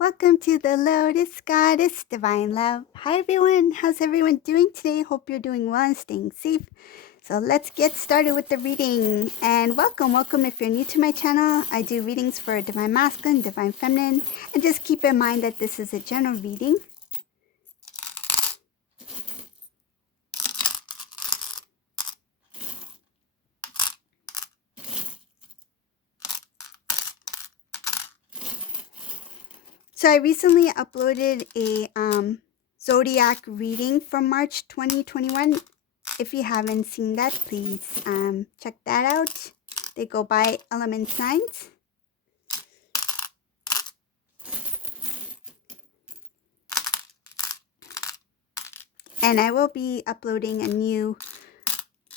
Welcome to the Lotus Goddess Divine Love. Hi everyone, how's everyone doing today? Hope you're doing well and staying safe. So let's get started with the reading. And welcome if you're new to my channel. I do readings for Divine Masculine, Divine Feminine, and just keep in mind that this is a general reading. So I recently uploaded a zodiac reading from March 2021. If you haven't seen that, please check that out. They go by element signs. And I will be uploading a new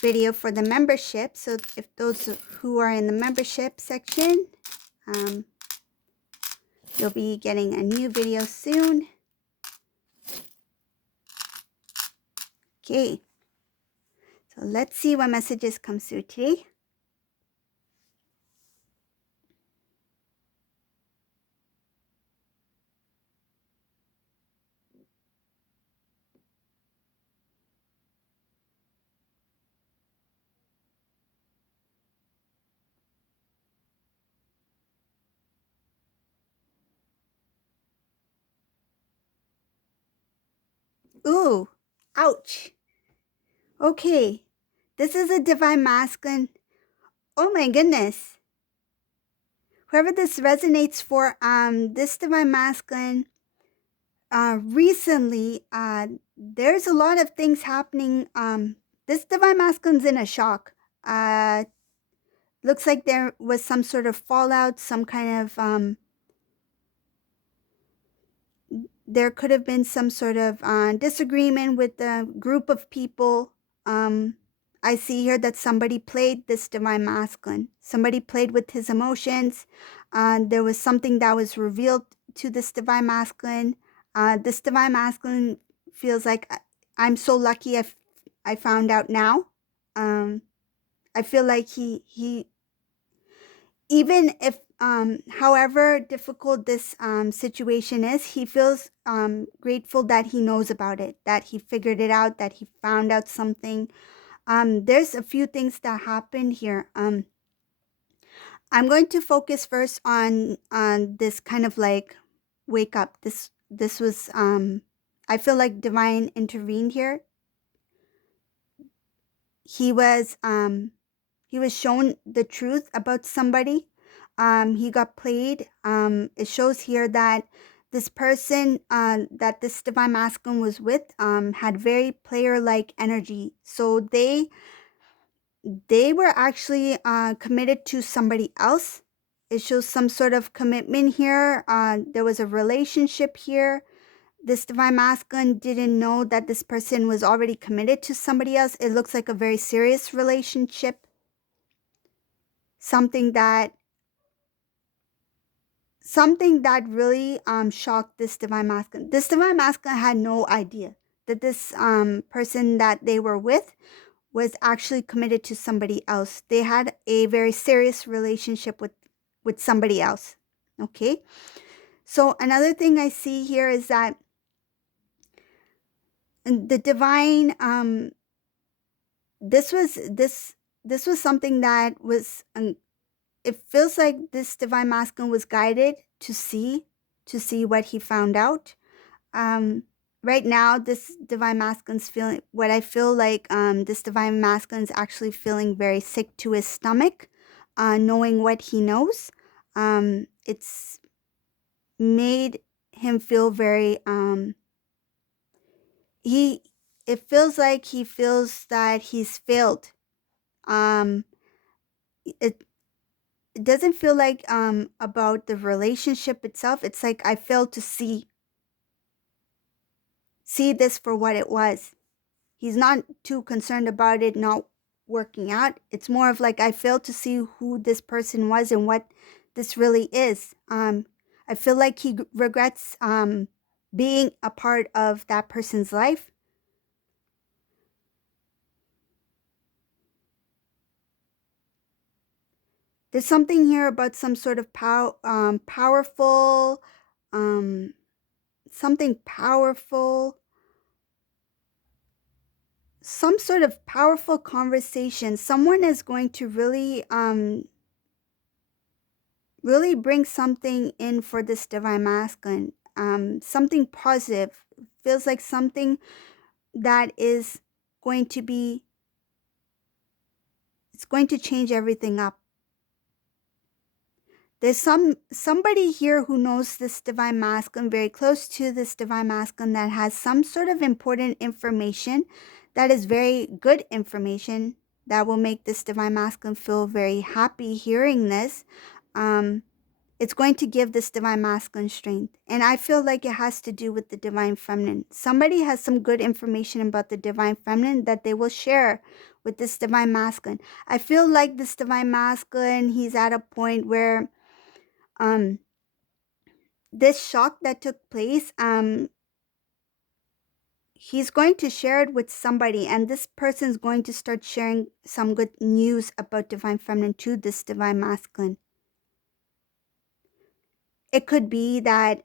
video for the membership. So if those who are in the membership section, you'll be getting a new video soon. Okay. So let's see what messages come through today. Ooh, ouch. Okay. This is a divine masculine. Oh my goodness. Whoever this resonates for, this divine masculine, recently, there's a lot of things happening. This divine masculine's in a shock. Looks like there was some sort of fallout, some kind of, there could have been some sort of disagreement with the group of people. I see here that somebody played this divine masculine. Somebody played with his emotions. There was something that was revealed to this divine masculine. This divine masculine feels like I'm so lucky I found out now. I feel like he even if however difficult this situation is, he feels grateful that he knows about it, that he figured it out, that he found out something. There's a few things that happened here. I'm going to focus first on this kind of like wake up. This was I feel like divine intervened here. He was shown the truth about somebody. He got played. It shows here that this person that this divine masculine was with had very player-like energy. So they were actually committed to somebody else. It shows some sort of commitment here. There was a relationship here. This divine masculine didn't know that this person was already committed to somebody else. It looks like a very serious relationship. Something that really shocked this divine masculine. This divine masculine had no idea that this person that they were with was actually committed to somebody else. They had a very serious relationship with somebody else. Okay. So another thing I see here is that the divine this was something that was it feels like this divine masculine was guided to see what he found out. Right now, this divine masculine's feeling what I feel like. This divine masculine's actually feeling very sick to his stomach, knowing what he knows. It's made him feel very. It feels like he feels that he's failed. It it doesn't feel like about the relationship itself. It's like I failed to see this for what it was. He's not too concerned about it not working out. It's more of like I failed to see who this person was and what this really is. I feel like he regrets being a part of that person's life. There's something here about some sort of powerful um, something powerful, some sort of powerful conversation. Someone is going to really bring something in for this divine masculine. Something positive. Feels like something that is going to be, it's going to change everything up. There's somebody here who knows this divine masculine, very close to this divine masculine, that has some sort of important information that is very good information that will make this divine masculine feel very happy hearing this. It's going to give this divine masculine strength. And I feel like it has to do with the divine feminine. Somebody has some good information about the divine feminine that they will share with this divine masculine. I feel like this divine masculine, he's at a point where um this shock that took place, he's going to share it with somebody, and this person's going to start sharing some good news about divine feminine to this divine masculine. It could be that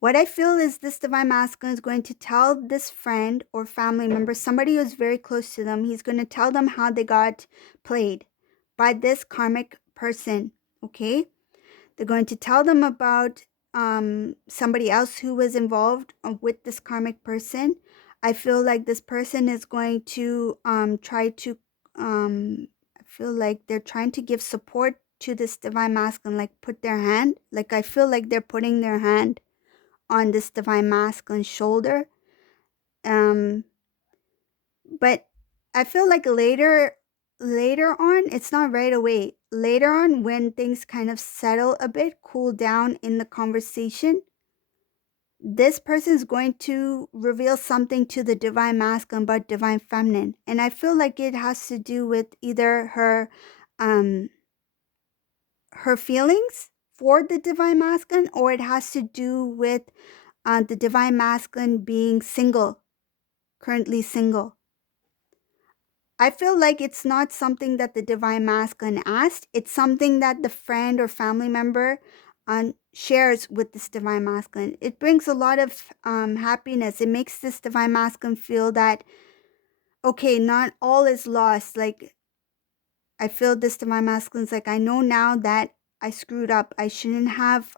what I feel is this divine masculine is going to tell this friend or family member, somebody who's very close to them, he's going to tell them how they got played by this karmic person. Okay, they're going to tell them about somebody else who was involved with this karmic person. I feel like this person is going to try to, I feel like they're trying to give support to this divine masculine, like put their hand, like I feel like they're putting their hand on this divine masculine shoulder. Um, but I feel like later on, it's not right away. Later on, when things kind of settle a bit, cool down in the conversation, this person is going to reveal something to the divine masculine about divine feminine. And I feel like it has to do with either um her feelings for the divine masculine, or it has to do with the divine masculine being single, currently single. I feel like it's not something that the divine masculine asked. It's something that the friend or family member shares with this divine masculine. It brings a lot of happiness. It makes this divine masculine feel that, okay, not all is lost. Like, I feel this divine masculine's like, I know now that I screwed up. I shouldn't have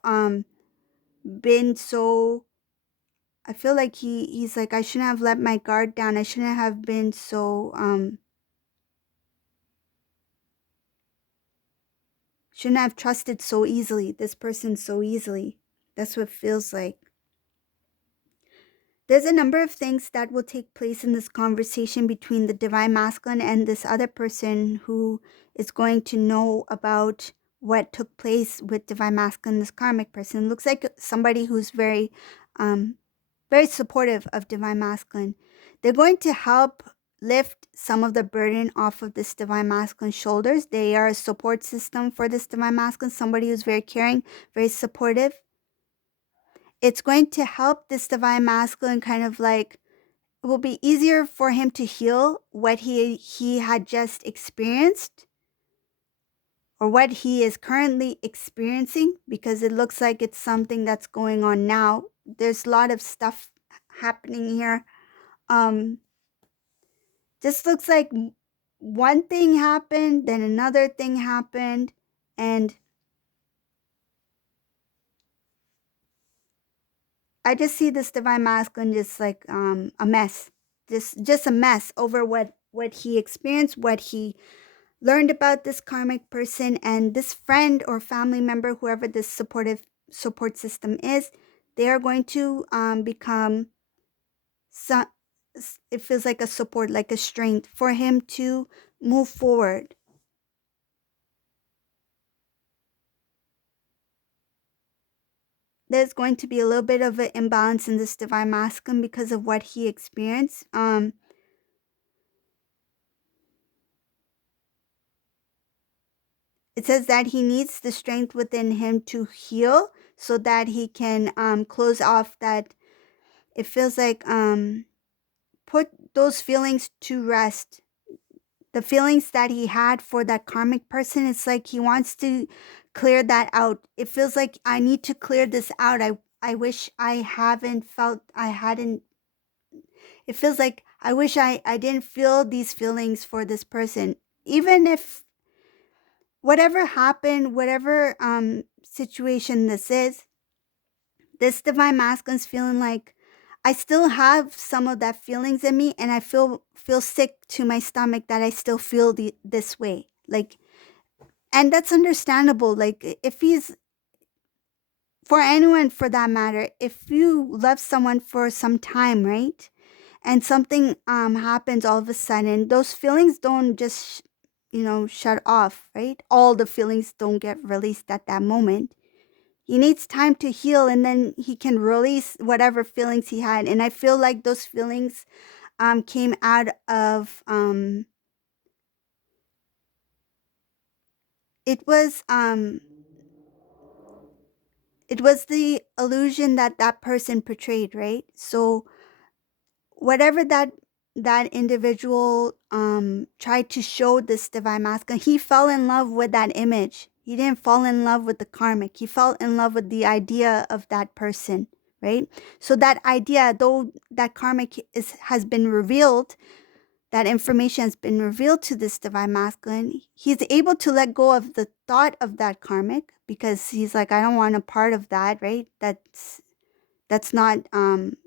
been so, I feel like he's like, I shouldn't have let my guard down. I shouldn't have been so shouldn't have trusted so easily, this person so easily. That's what it feels like. There's a number of things that will take place in this conversation between the divine masculine and this other person who is going to know about what took place with divine masculine, this karmic person. Looks like somebody who's um, very supportive of divine masculine. They're going to help lift some of the burden off of this divine masculine shoulders. They are a support system for this divine masculine, somebody who's very caring, very supportive. It's going to help this divine masculine kind of like, it will be easier for him to heal what he had just experienced, or what he is currently experiencing, because it looks like it's something that's going on now. There's a lot of stuff happening here. Just looks like one thing happened, then another thing happened, and I just see this divine masculine just like a mess, just a mess over what he experienced, what he learned about this karmic person, and this friend or family member, whoever this supportive support system is. They are going to become some. It feels like a support, like a strength for him to move forward. There's going to be a little bit of an imbalance in this divine masculine because of what he experienced. It says that he needs the strength within him to heal so that he can close off that. It feels like put those feelings to rest. The feelings that he had for that karmic person, it's like he wants to clear that out. It feels like I need to clear this out. I wish I haven't felt I hadn't it feels like I wish I didn't feel these feelings for this person. Even if whatever happened, whatever situation this is, this divine masculine's feeling like I still have some of that feelings in me, and I feel sick to my stomach that I still feel this way. Like, and that's understandable. Like, if he's for anyone for that matter, if you love someone for some time, right? And something happens all of a sudden, those feelings don't just shut off, right? All the feelings don't get released at that moment. He needs time to heal, and then he can release whatever feelings he had. And I feel like those feelings came out of it was um it was the illusion that that person portrayed, right? So whatever that individual tried to show this divine masculine, he fell in love with that image. He didn't fall in love with the karmic. He fell in love with the idea of that person, right? So that idea, though that karmic has been revealed, that information has been revealed to this divine masculine, he's able to let go of the thought of that karmic, because he's like, I don't want a part of that, right? That's not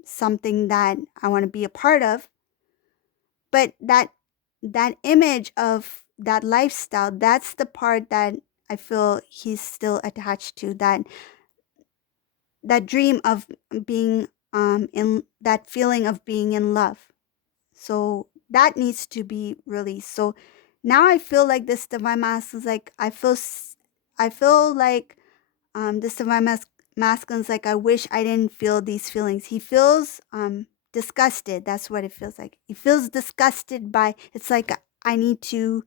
something that I want to be a part of. But that image of that lifestyle, that's the part that I feel he's still attached to. That dream of being in that feeling of being in love. So that needs to be released. So now I feel like this divine mask is like I feel like this divine masculine's like, I wish I didn't feel these feelings. He feels disgusted. That's what it feels like. He feels disgusted by, it's like I need to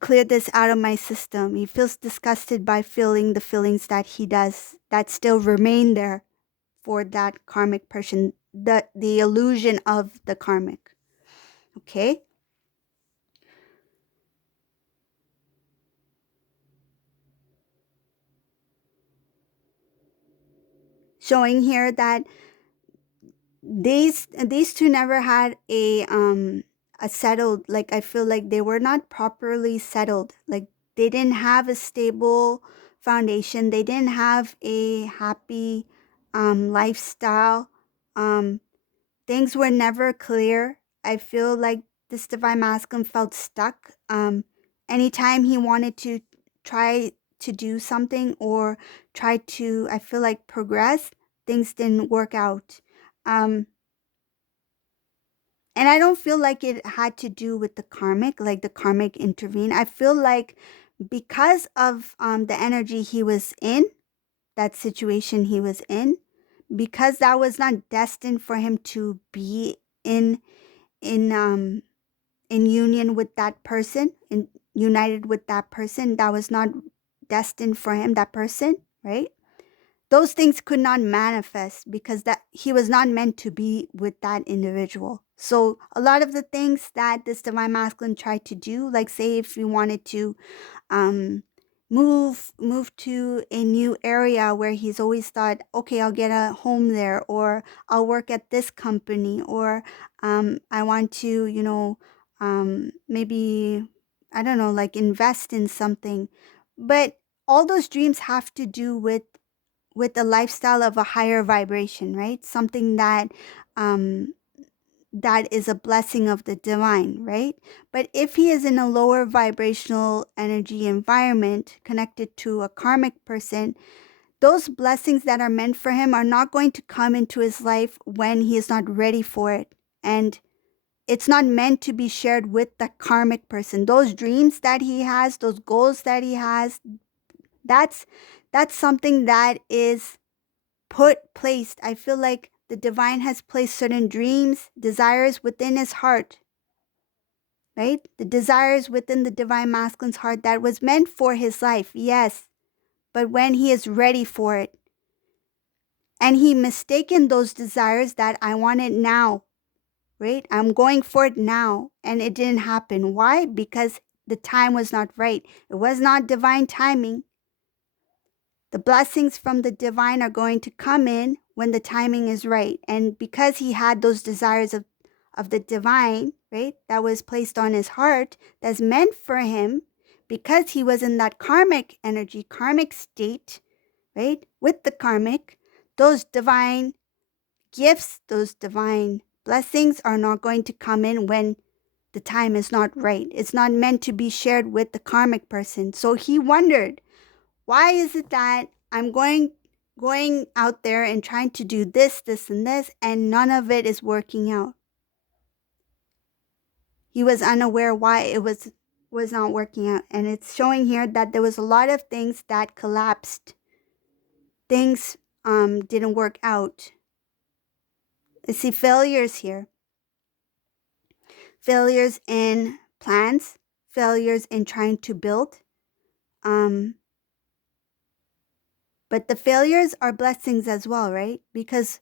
clear this out of my system. He feels disgusted by feeling the feelings that he does that still remain there for that karmic person, the illusion of the karmic. Okay? Showing here that these two never had a settled, like, I feel like they were not properly settled. Like, they didn't have a stable foundation. They didn't have a happy lifestyle. um Things were never clear. I feel like this divine masculine felt stuck. Anytime he wanted to try to do something or try to, I feel like, progress, things didn't work out. Um, and I don't feel like it had to do with the karmic, like the karmic intervened. I feel like because of the energy he was in, that situation he was in, because that was not destined for him to be in um in union with that person, in united with that person, that was not destined for him, that person, right? Those things could not manifest because that he was not meant to be with that individual. So a lot of the things that this divine masculine tried to do, like, say if you wanted to um move to a new area where he's always thought, okay, I'll get a home there, or I'll work at this company, or I want to, maybe, I don't know, like, invest in something. But all those dreams have to do with a lifestyle of a higher vibration, right? Something um that is a blessing of the divine, right? But if he is in a lower vibrational energy environment connected to a karmic person, those blessings that are meant for him are not going to come into his life when he is not ready for it. And it's not meant to be shared with the karmic person. Those dreams that he has, those goals that he has, that's that's something that is placed. I feel like the divine has placed certain dreams, desires within his heart, right? The desires within the divine masculine's heart that was meant for his life, yes. But when he is ready for it, and he mistaken those desires that I want it now, right? I'm going for it now. And it didn't happen. Why? Because the time was not right. It was not divine timing. The blessings from the divine are going to come in when the timing is right. And because he had those desires of the divine, right, that was placed on his heart, that's meant for him, because he was in that karmic energy, karmic state, right, with the karmic, those divine gifts, those divine blessings are not going to come in when the time is not right. It's not meant to be shared with the karmic person. So he wondered, why is it that I'm going out there and trying to do this, this, and this, and none of it is working out? He was unaware why it was not working out. And it's showing here that there was a lot of things that collapsed. Things didn't work out. I see failures here. Failures in plans, failures in trying to build. But the failures are blessings as well, right? Because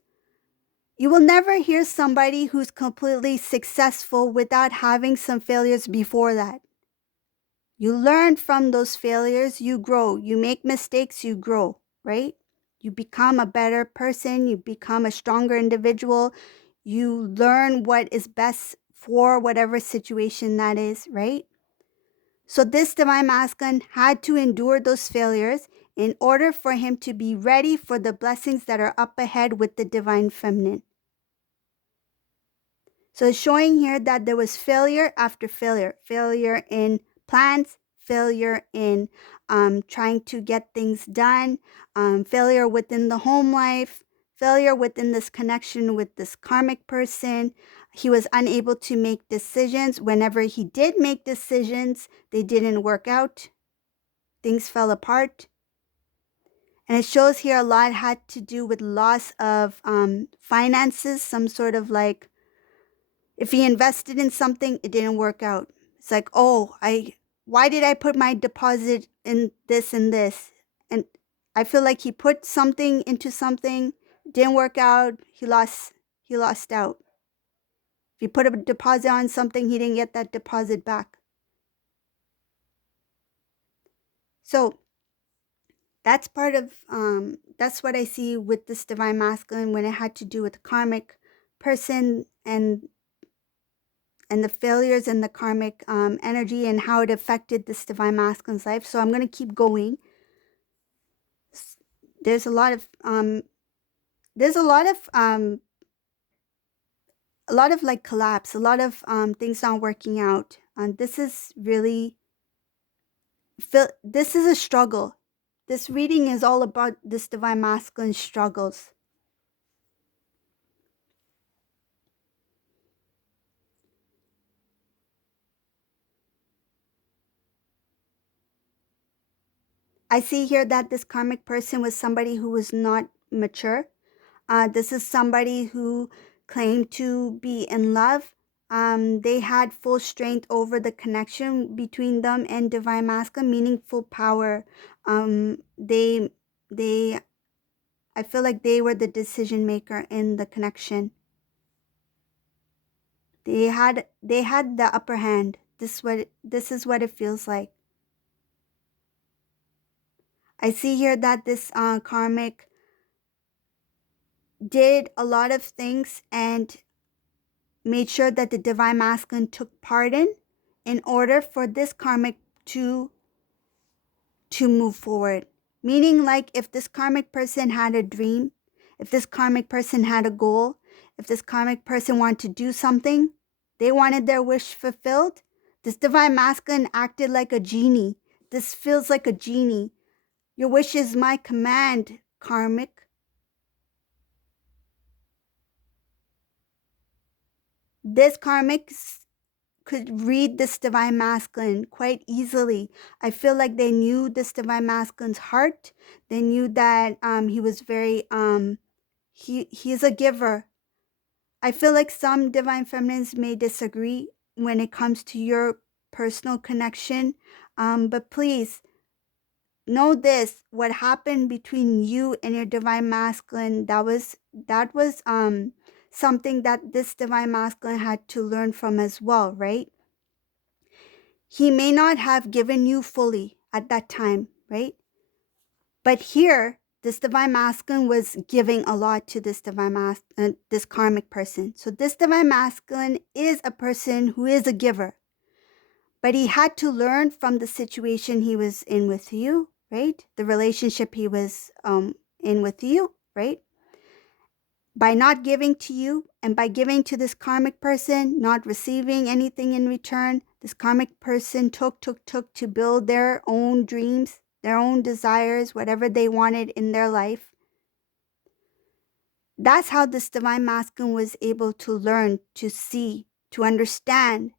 you will never hear somebody who's completely successful without having some failures before that. You learn from those failures, you grow. You make mistakes, you grow, right? You become a better person, you become a stronger individual. You learn what is best for whatever situation that is, right? So this divine masculine had to endure those failures in order for him to be ready for the blessings that are up ahead with the divine feminine. So it's showing here that there was failure after failure. Failure in plans, failure in trying to get things done, failure within the home life, failure within this connection with this karmic person. He was unable to make decisions. Whenever he did make decisions, they didn't work out. Things fell apart. And it shows here a lot had to do with loss of finances, some sort of like, if he invested in something, it didn't work out. It's like, oh, why did I put my deposit in this and this? And I feel like he put something into something, didn't work out, he lost out. If he put a deposit on something, he didn't get that deposit back. So that's part of, that's what I see with this divine masculine when it had to do with the karmic person and the failures and the karmic energy and how it affected this divine masculine's life. So I'm going to keep going. There's a lot of like collapse, a lot of things not working out. This is really this is a struggle. This reading is all about this divine masculine struggles. I see here that this karmic person was somebody who was not mature. This is somebody who claimed to be in love. They had full strength over the connection between them and divine masculine, meaningful power. They, I feel like they were the decision maker in the connection. They had the upper hand. This is what it feels like. I see here that this karmic did a lot of things and made sure that the divine masculine took part in order for this karmic to move forward. Meaning, like, if this karmic person had a dream, if this karmic person had a goal, if this karmic person wanted to do something, they wanted their wish fulfilled, this divine masculine acted like a genie. This feels like a genie. Your wish is my command, karmic. This karmic could read this divine masculine quite easily. I feel like they knew this divine masculine's heart. They knew that he was very he's a giver. I feel like some divine feminines may disagree when it comes to your personal connection, but please know this: what happened between you and your divine masculine, that was something that this divine masculine had to learn from as well, right? He may not have given you fully at that time, right? But here, this divine masculine was giving a lot to this this karmic person. So this divine masculine is a person who is a giver, but he had to learn from the situation he was in with you, right? The relationship he was in with you, right? By not giving to you and by giving to this karmic person, not receiving anything in return, this karmic person took to build their own dreams, their own desires, whatever they wanted in their life. That's how this divine masculine was able to learn, to see, to understand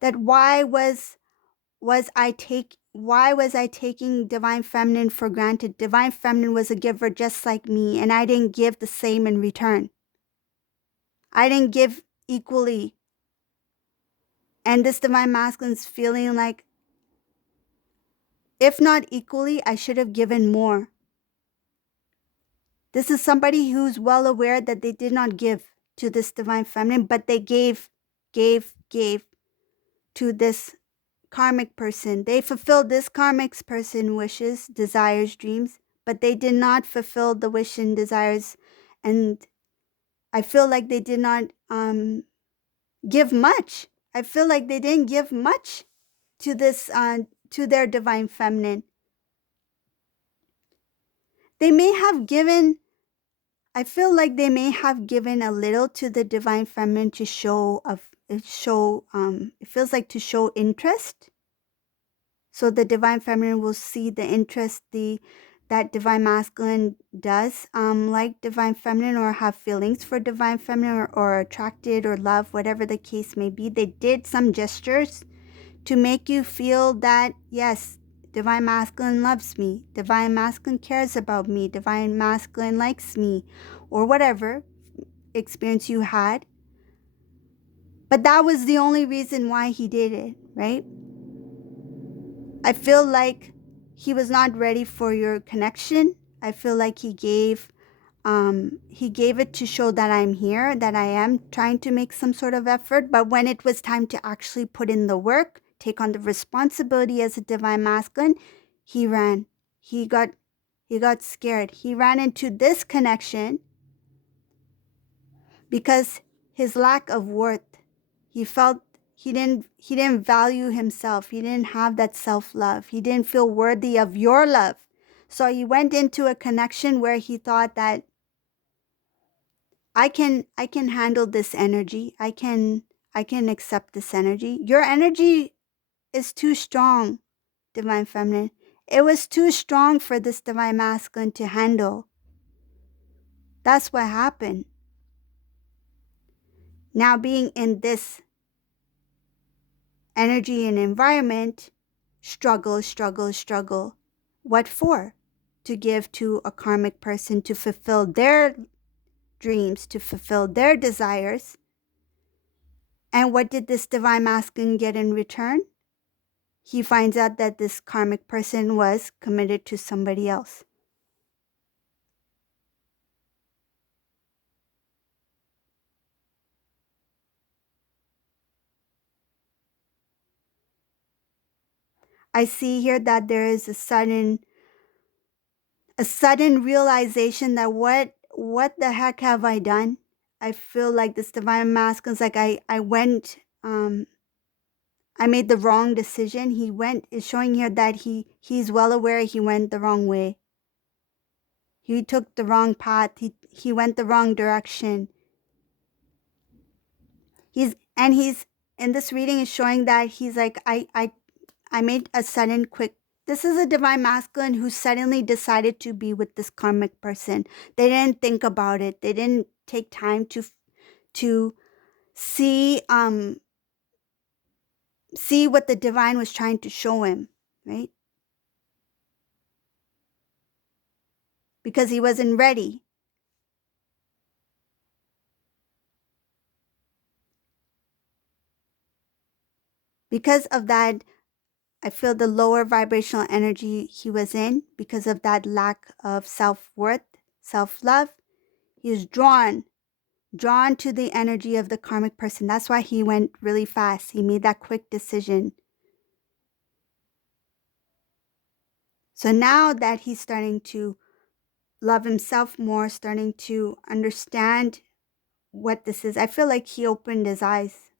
that why was I taking divine feminine for granted? Divine feminine was a giver just like me, and I didn't give the same in return. I didn't give equally. And this divine masculine's feeling like, if not equally, I should have given more. This is somebody who's well aware that they did not give to this divine feminine, but they gave to this karmic person. They fulfilled this karmic person wishes, desires, dreams, but they did not fulfill the wish and desires. And I feel like they did not give much. I feel like they didn't give much to this to their divine feminine. They may have given, I feel like they may have given a little to the divine feminine to it feels like to show interest. So the divine feminine will see the interest that divine masculine does like divine feminine, or have feelings for divine feminine, or attracted or love, whatever the case may be. They did some gestures to make you feel that, yes, divine masculine loves me, divine masculine cares about me, divine masculine likes me, or whatever experience you had. But that was the only reason why he did it, right? I feel like he was not ready for your connection. I feel like he gave it to show that I'm here, that I am trying to make some sort of effort. But when it was time to actually put in the work, take on the responsibility as a divine masculine, he ran. He got scared. He ran into this connection because his lack of worth. He felt he didn't value himself. He didn't have that self-love. He didn't feel worthy of your love. So he went into a connection where he thought that I can handle this energy. I can accept this energy. Your energy is too strong, divine feminine. It was too strong for this divine masculine to handle. That's what happened. Now being in this energy and environment, struggle. What for? To give to a karmic person to fulfill their dreams, to fulfill their desires. And what did this divine masculine get in return? He finds out that this karmic person was committed to somebody else. I see here that there is a sudden realization that what the heck have I done? I feel like this divine masculine is like I went I made the wrong decision. Is showing here that he's well aware he went the wrong way. He took the wrong path. He went the wrong direction. He's in this reading is showing that he's like, I made a sudden quick. This is a divine masculine who suddenly decided to be with this karmic person. They didn't think about it. They didn't take time to see what the divine was trying to show him, right? Because he wasn't ready. Because of that, I feel the lower vibrational energy he was in, because of that lack of self-worth, self-love. He is drawn to the energy of the karmic person. That's why he went really fast. He made that quick decision. So now that he's starting to love himself more, starting to understand what this is, I feel like he opened his eyes.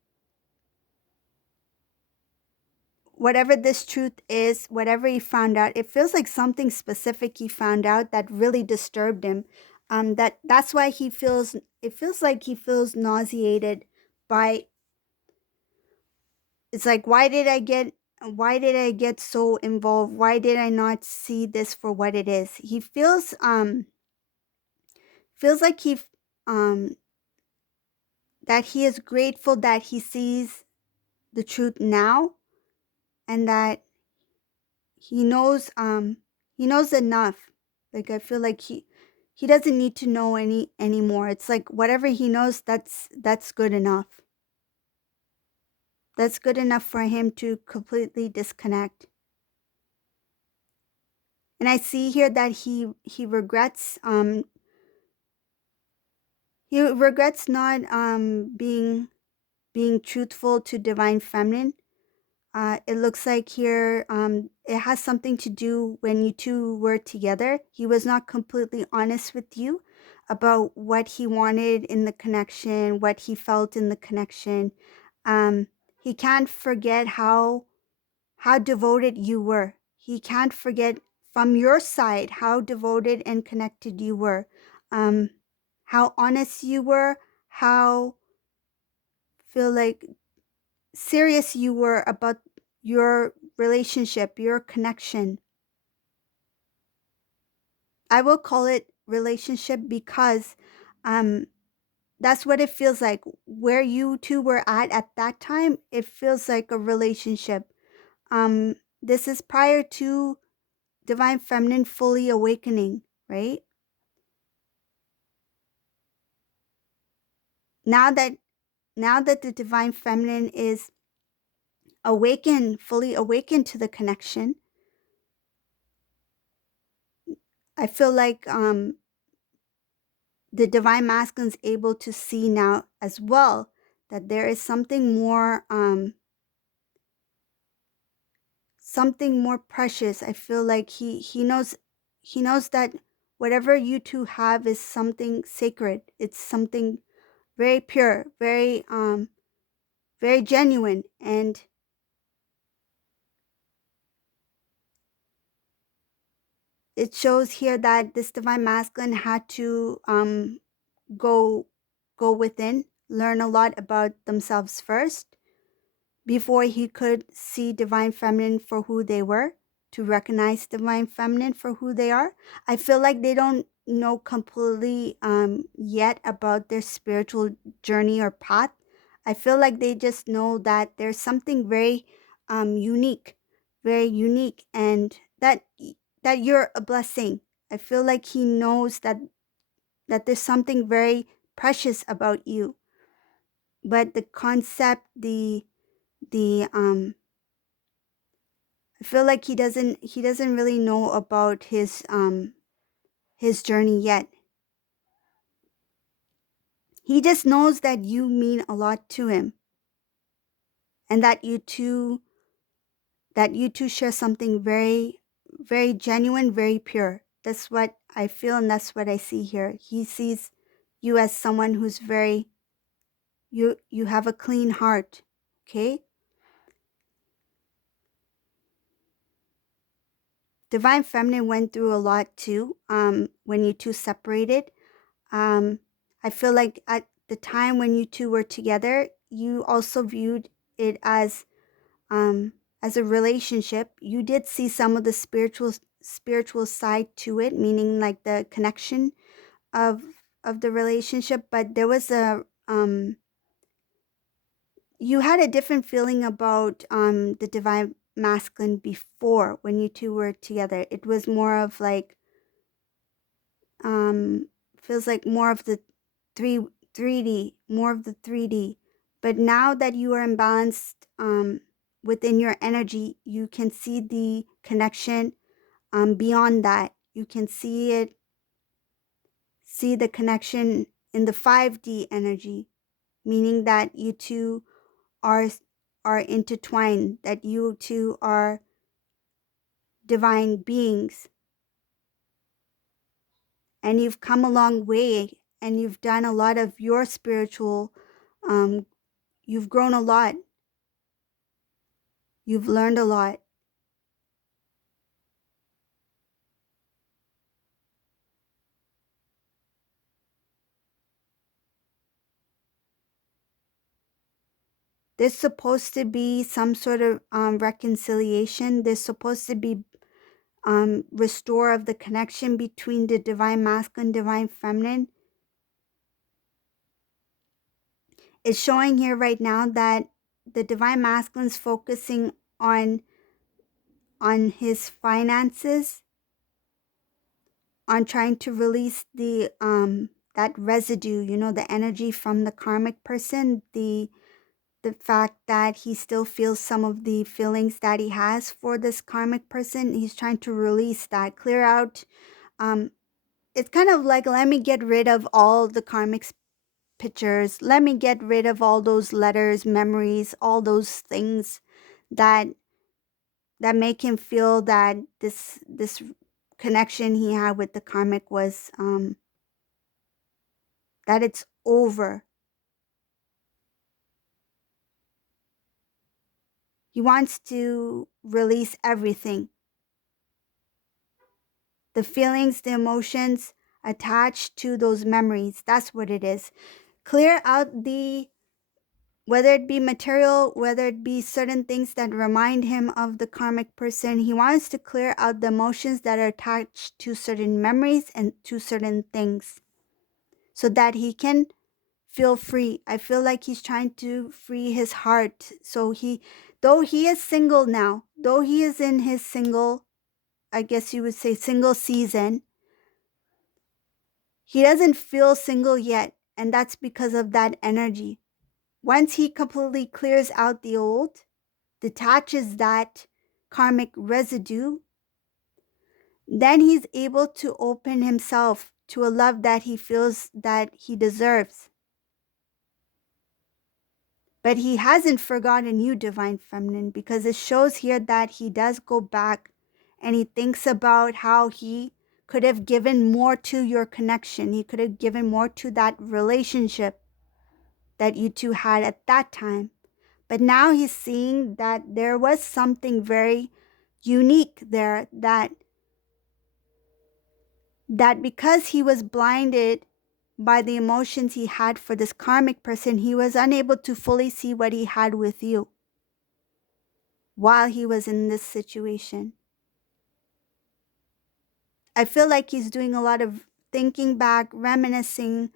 Whatever this truth is, whatever he found out, it feels like something specific he found out that really disturbed him. That's why it feels like he feels nauseated by, it's like, why did I get so involved? Why did I not see this for what it is? He feels like um that he is grateful that he sees the truth now, and that he knows enough. Like, I feel like he doesn't need to know anymore. It's like whatever he knows, that's good enough. That's good enough for him to completely disconnect. And I see here that he regrets not being truthful to divine feminine. It looks like here it has something to do when you two were together. He was not completely honest with you about what he wanted in the connection, what he felt in the connection. He can't forget how devoted you were. He can't forget from your side how devoted and connected you were, how honest you were, how feel like serious you were about your relationship, your connection. I will call it relationship because that's what it feels like. Where you two were at that time, it feels like a relationship. This is prior to divine feminine fully awakening, right? Now that the divine feminine is awakened, fully awakened to the connection, I feel like the divine masculine is able to see now as well that there is something more precious. I feel like he knows that whatever you two have is something sacred. It's something very pure, very genuine. And it shows here that this divine masculine had to go within, learn a lot about themselves first before he could see divine feminine for who they were, to recognize divine feminine for who they are. I feel like they don't know completely yet about their spiritual journey or path. I feel like they just know that there's something very unique, very unique, and that you're a blessing. I feel like he knows that there's something very precious about you. But the concept, the I feel like he doesn't really know about his journey yet. He just knows that you mean a lot to him, and that you two share something very, very genuine, very pure. That's what I feel, and that's what I see here. He sees you as someone who's very, you have a clean heart, okay? Divine Feminine went through a lot too when you two separated. I feel like at the time when you two were together, you also viewed it as a relationship. You did see some of the spiritual side to it, meaning like the connection of the relationship, but there was you had a different feeling about the divine masculine before when you two were together. It was more of like um feels like more of the 3D, more of the 3D. But now that you are imbalanced within your energy, you can see the connection beyond that. You can see it see the connection in the 5D energy, meaning that you two are are intertwined, that you two are divine beings, and you've come a long way, and you've done a lot of your spiritual, you've grown a lot, you've learned a lot. There's supposed to be some sort of reconciliation. There's supposed to be restore of the connection between the divine masculine, divine feminine. It's showing here right now that the divine masculine is focusing on his finances, on trying to release the that residue, you know, the energy from the karmic person, the fact that he still feels some of the feelings that he has for this karmic person. He's trying to release that, clear out. It's kind of like, let me get rid of all the karmic pictures. Let me get rid of all those letters, memories, all those things that make him feel that this connection he had with the karmic was that it's over. He wants to release everything. The feelings, the emotions attached to those memories. That's what it is. Clear out the, whether it be material, whether it be certain things that remind him of the karmic person. He wants to clear out the emotions that are attached to certain memories and to certain things so that he can feel free. I feel like he's trying to free his heart. So though he is single now, though he is in his single, I guess you would say single season, he doesn't feel single yet. And that's because of that energy. Once he completely clears out the old, detaches that karmic residue, then he's able to open himself to a love that he feels that he deserves. But he hasn't forgotten you, divine feminine, because it shows here that he does go back and he thinks about how he could have given more to your connection. He could have given more to that relationship that you two had at that time. But now he's seeing that there was something very unique there, that because he was blinded by the emotions he had for this karmic person, he was unable to fully see what he had with you while he was in this situation. I feel like he's doing a lot of thinking back, reminiscing,